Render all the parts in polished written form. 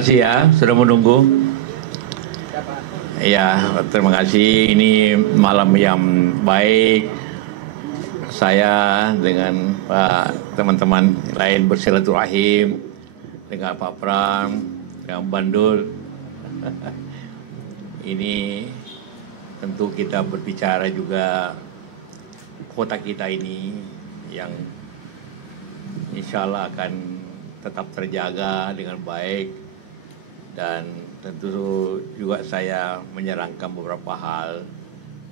kasih ya, sudah menunggu. Ya, terima kasih. Ini malam yang baik. Saya dengan teman-teman lain bersilaturahim dengan Pak Pram, dengan Bandul. Ini tentu kita berbicara juga kota kita ini yang insya Allah akan tetap terjaga dengan baik, dan tentu juga saya menyarankan beberapa hal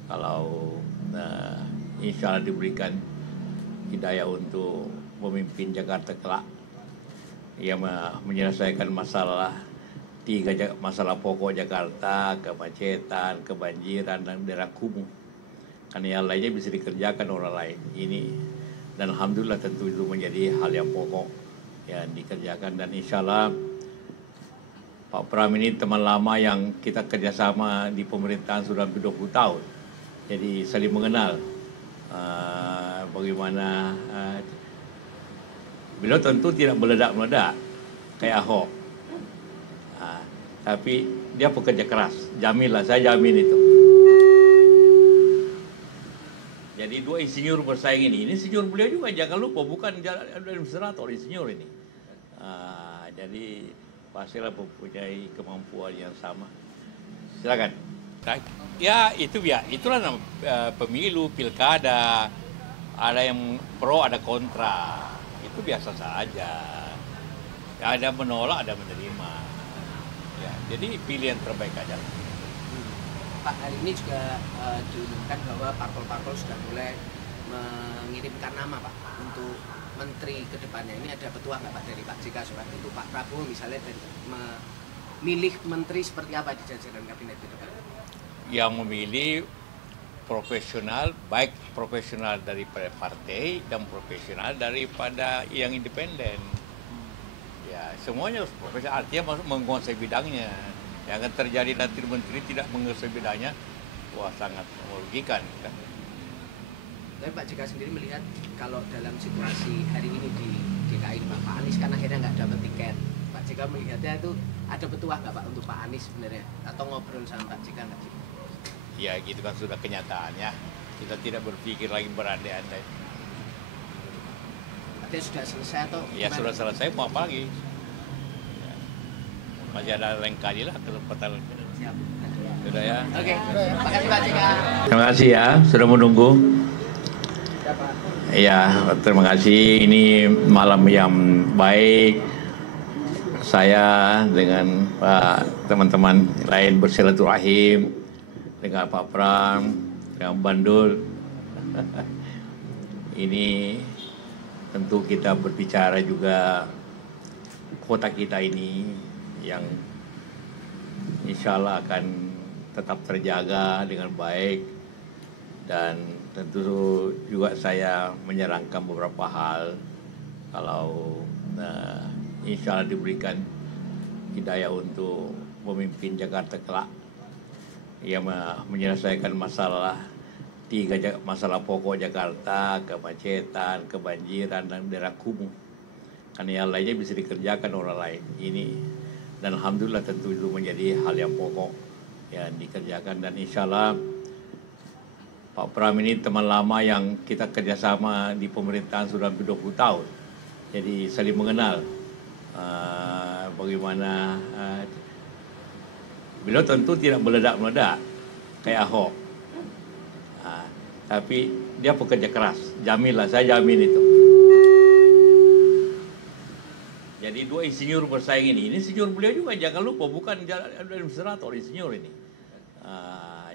kalau insya Allah diberikan hidayah untuk memimpin Jakarta kelak yang menyelesaikan masalah pokok Jakarta, kemacetan, kebanjiran, dan daerah kumuh. Karena yang lainnya bisa dikerjakan orang lain. Ini dan alhamdulillah tentu itu menjadi hal yang pokok yang dikerjakan, dan insya Allah Pak Pram ini teman lama yang kita kerjasama di pemerintahan sudah hampir 20 tahun. Jadi saling mengenal. Bagaimana beliau tentu tidak meledak-meledak kayak Ahok. Tapi dia pekerja keras. Jaminlah, saya jamin itu. Jadi dua insinyur bersaing ini insinyur beliau juga, jangan lupa, bukan administrator, insinyur ini. Jadi pastilah mempunyai kemampuan yang sama. Silakan. Ya itu ya, itulah pemilu, pilkada, ada yang pro, ada kontra, itu biasa saja. Ada menolak, ada menerima. Ya, jadi pilihan terbaik aja. Pak, hari ini juga diumumkan bahwa parpol-parpol sudah mulai mengirimkan nama Pak untuk menteri ke depannya. Ini ada petuah nggak Pak dari Pak JK soal itu? Pak Prabowo misalnya memilih menteri seperti apa di jajaran kabinet ke depan? Yang memilih profesional, baik profesional daripada partai dan profesional daripada yang independen. Ya, semuanya harus profesional, artinya menguasai bidangnya. Yang akan terjadi nanti menteri tidak menguasai bidangnya, wah sangat merugikan kan. Tapi Pak JK sendiri melihat kalau dalam situasi hari ini di DKI Pak Anies kan akhirnya nggak dapat tiket. Pak JK melihatnya itu ada petuah nggak Pak untuk Pak Anies sebenarnya? Atau ngobrol sama Pak JK nggak sih? Ya gitu kan sudah kenyataannya. Kita tidak berpikir lagi berandai-andai. Artinya sudah selesai atau ya gimana? Sudah selesai, mau apa lagi? Ya. Masih ada lain kali lah kesempatan. Siap. Sudah ya. Oke. Terima kasih Pak JK. Terima kasih ya, sudah menunggu. Ya, terima kasih. Ini malam yang baik. Saya dengan teman-teman lain bersilaturahim dengan Pak Pram, dengan Bandul. Ini tentu kita berbicara juga kota kita ini yang insya Allah akan tetap terjaga dengan baik, dan tentu juga saya menyarankan beberapa hal kalau insya Allah diberikan hidayah untuk memimpin Jakarta kelak yang menyelesaikan masalah pokok Jakarta, kemacetan, kebanjiran, dan daerah kumuh. Karena yang lainnya bisa dikerjakan orang lain. Ini dan alhamdulillah tentu itu menjadi hal yang pokok yang dikerjakan, dan insya Allah Pak Pram ini teman lama yang kita kerjasama di pemerintahan sudah hampir 20 tahun. Jadi saling mengenal. Bagaimana beliau tentu tidak meledak-meledak kayak Ahok. Tapi dia pekerja keras. Jaminlah, saya jamin itu. Jadi dua insinyur bersaing ini insinyur beliau juga, jangan lupa, bukan administrator, insinyur ini.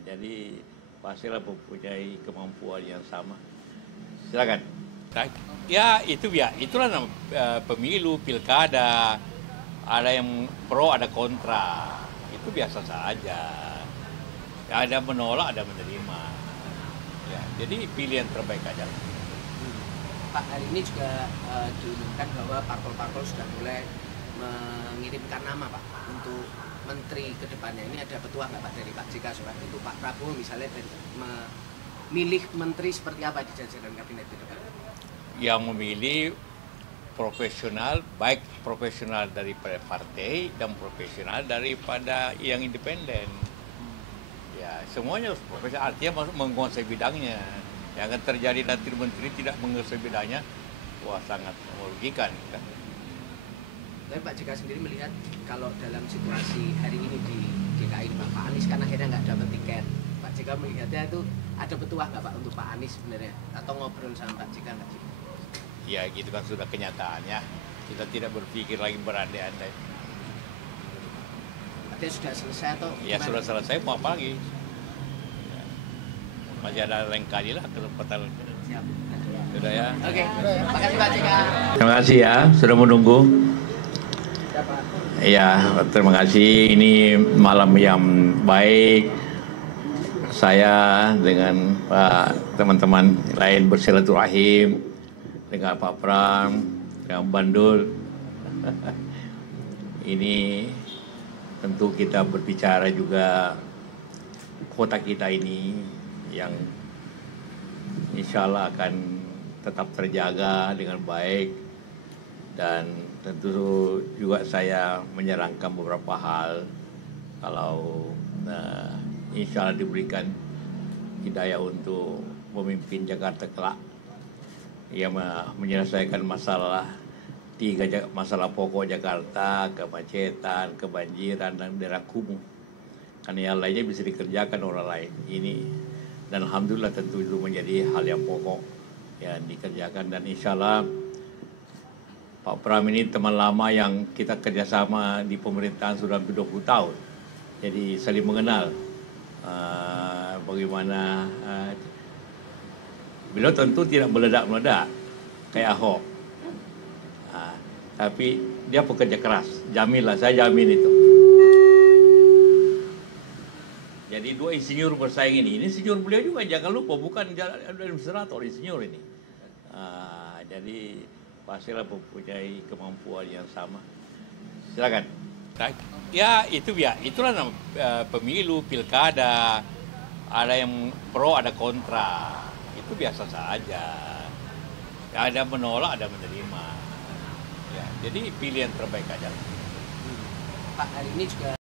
Jadi pastilah mempunyai kemampuan yang sama. Silakan. Ya itu ya, itulah pemilu, pilkada, ada yang pro, ada kontra, itu biasa saja. Ada menolak, ada menerima. Ya, jadi pilihan terbaik aja. Pak, hari ini juga diumumkan bahwa parpol-parpol sudah mulai mengirimkan nama Pak untuk menteri ke depannya. Ini ada petuah nggak Pak dari Pak JK soal itu? Pak Prabowo misalnya memilih menteri seperti apa di jajaran kabinet ke depan? Yang memilih profesional, baik profesional daripada partai dan profesional daripada yang independen. Ya, semuanya harus profesional, artinya menguasai bidangnya. Yang akan terjadi nanti menteri tidak menguasai bidangnya, wah sangat merugikan. Kan? Tapi Pak JK sendiri melihat kalau dalam situasi hari ini di DKI Pak Anies kan akhirnya nggak dapat tiket. Pak JK melihatnya itu ada petuah nggak Pak untuk Pak Anies sebenarnya? Atau ngobrol sama Pak JK nggak sih? Ya gitu kan sudah kenyataannya. Kita tidak berpikir lagi berandai-andai. Artinya sudah selesai atau Ya gimana? sudah selesai, mau apa lagi? Ya. Masih ada lain kali lah kesempatan. Siap. Sudah ya. Oke, makasih Pak JK. Terima kasih ya, sudah menunggu. Ya, terima kasih. Ini malam yang baik. Saya dengan teman-teman lain bersilaturahim dengan Pak Pram, dengan Bandul. Ini tentu kita berbicara juga kota kita ini yang insya Allah akan tetap terjaga dengan baik, dan tentu juga saya menyarankan beberapa hal kalau insya Allah diberikan hidayah untuk memimpin Jakarta kelak, yang menyelesaikan masalah pokok Jakarta, kemacetan, kebanjiran, dan daerah kumuh. Karena yang lainnya bisa dikerjakan orang lain. Ini dan alhamdulillah tentu itu menjadi hal yang pokok yang dikerjakan, dan insya Allah Pak Pram ini teman lama yang kita kerjasama di pemerintahan sudah 20 tahun. Jadi saling mengenal. Bagaimana beliau tentu tidak meledak-meledak kayak Ahok. Tapi dia pekerja keras. Jaminlah, saya jamin itu. Jadi dua insinyur bersaing ini insinyur beliau juga jangan lupa, bukan administrator, insinyur ini. Jadi pastilah mempunyai kemampuan yang sama. Silakan. Ya itu ya, itulah pemilu, pilkada, ada yang pro, ada kontra, itu biasa saja. Ada menolak, ada menerima. Ya, jadi pilihan terbaik aja. Pak, hari ini juga